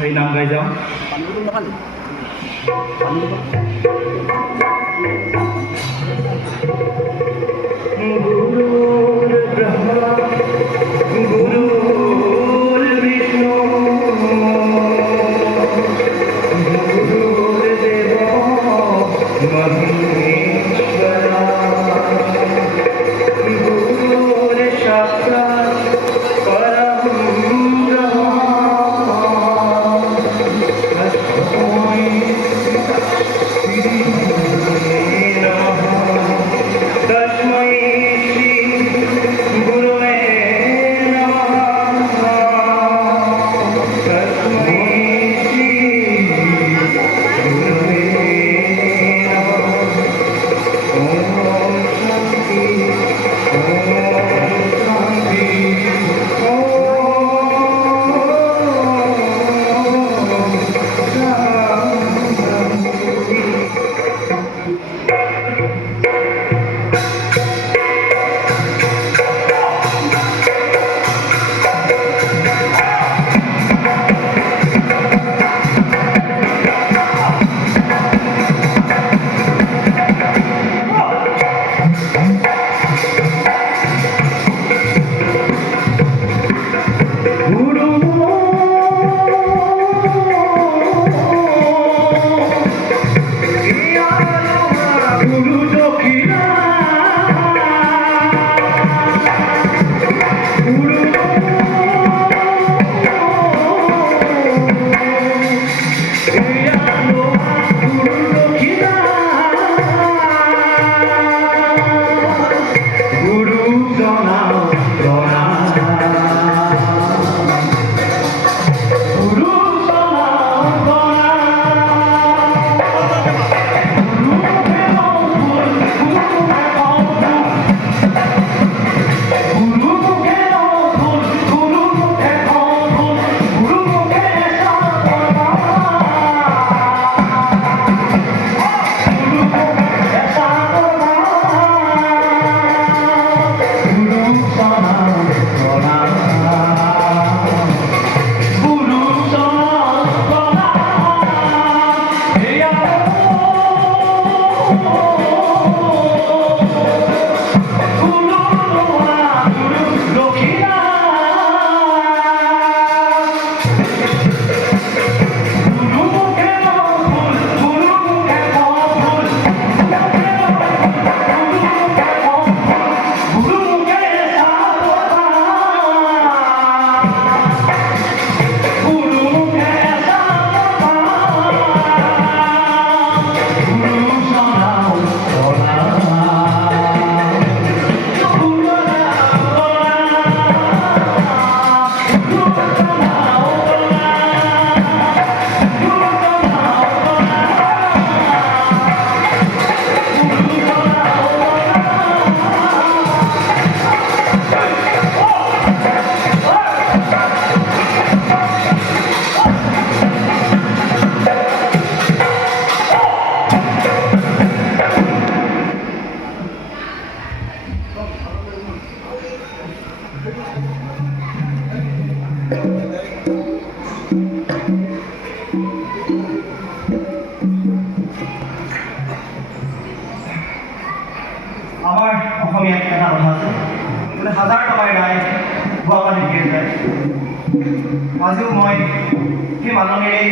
এই নাম গাই যাওঁ গুরুর ব্রহ্মা গুরুর বিষ্ণু গুরুর দেব মহেশ্বরা গুরুর সাক্ষাৎ পরম আমাৰ অসমীয়াত এটা কথা আছে বোলে হাজাৰ টকাই নাই গোৱা পানী দিয়ে যায় আজিও মই সেই মাননীৰ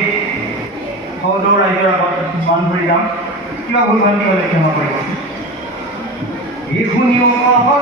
সদৌ ৰাইজৰ আগত মান ধৰি যাম কিবা ভুল ভ্ৰান্তি হ'লে ক্ষমা কৰিব এই শুনিও আমাৰ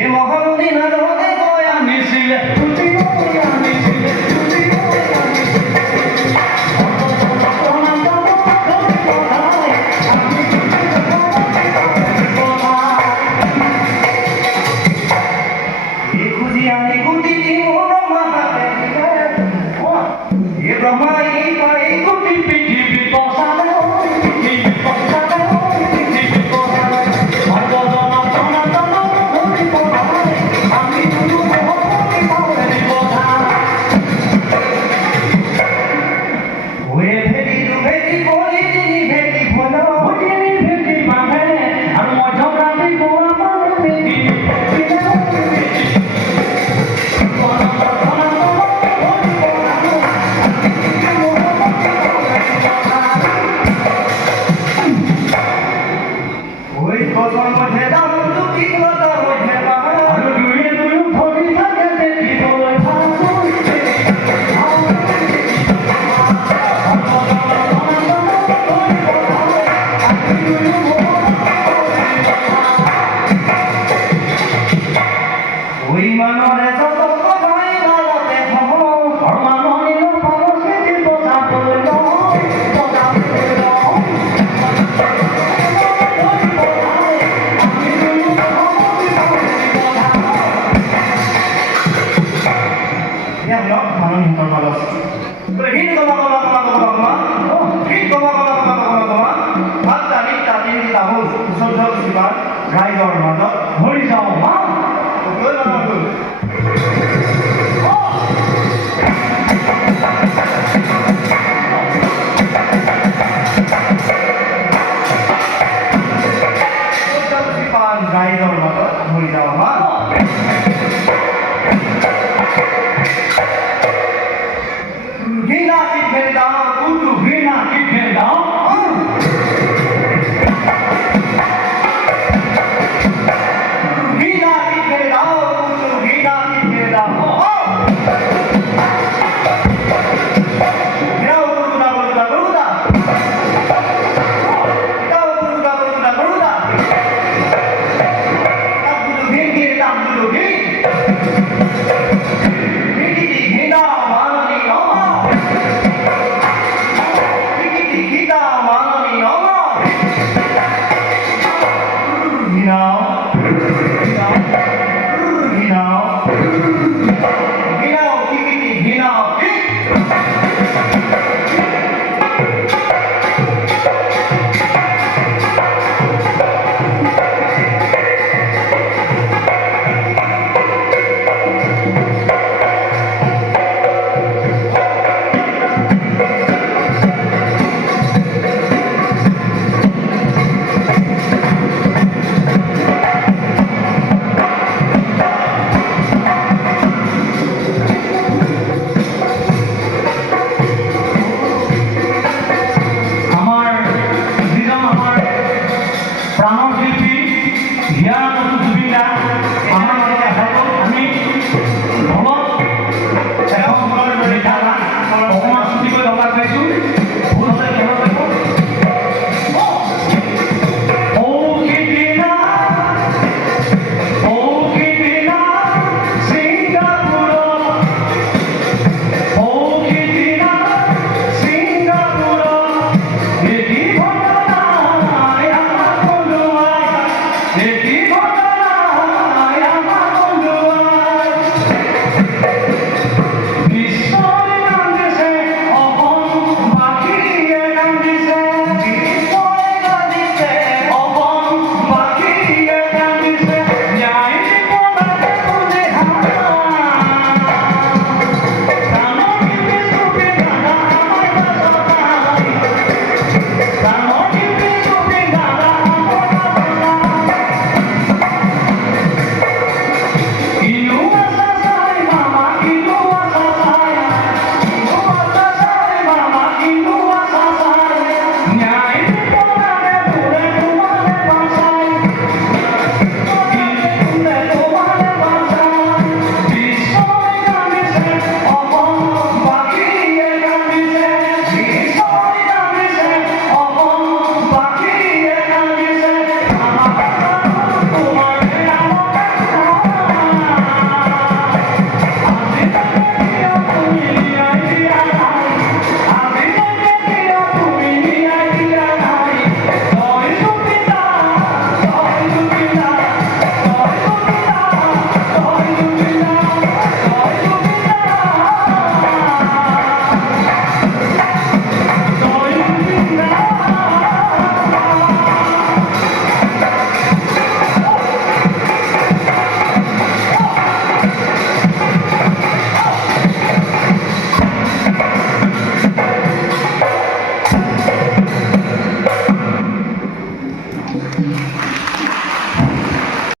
এই মহানদী নাদে গৈ আনিছিলে হে ব্ৰহ্মা এই পাই কোটি পৃথিৱী পচালে পৃথিৱী পচালে পৃথিৱী পচালে সৰ্বজন সনাতন হৰি পঢ়াই আমি গুৰু মহতি পালে বধাই ওয়ে ভেটি তু ভেটি বলি তিনি ভেটি ভল ভুটিনি ভেটি বাঁধে আৰু মধ্যৰাতি গোৱা মানুহ ভেটি ওই গছৰ মধ্যে দাম জুতি লতা মধ্যে বাহা আৰু দুয়ে দুয়ো ভৰি থাকে দেখিবলৈ ভাল ওই মানৰে যত কথাই গালতে হব আৰু মানুহৰ পাৰসেতি বজাবলৈ নহয় বজাবলৈ নহয় ya blok mana nih kalau begini ভাত দালি তাঁতি তাহোল চৈধ্য কিমান ৰাইজৰ মাজত হৰি যাওঁ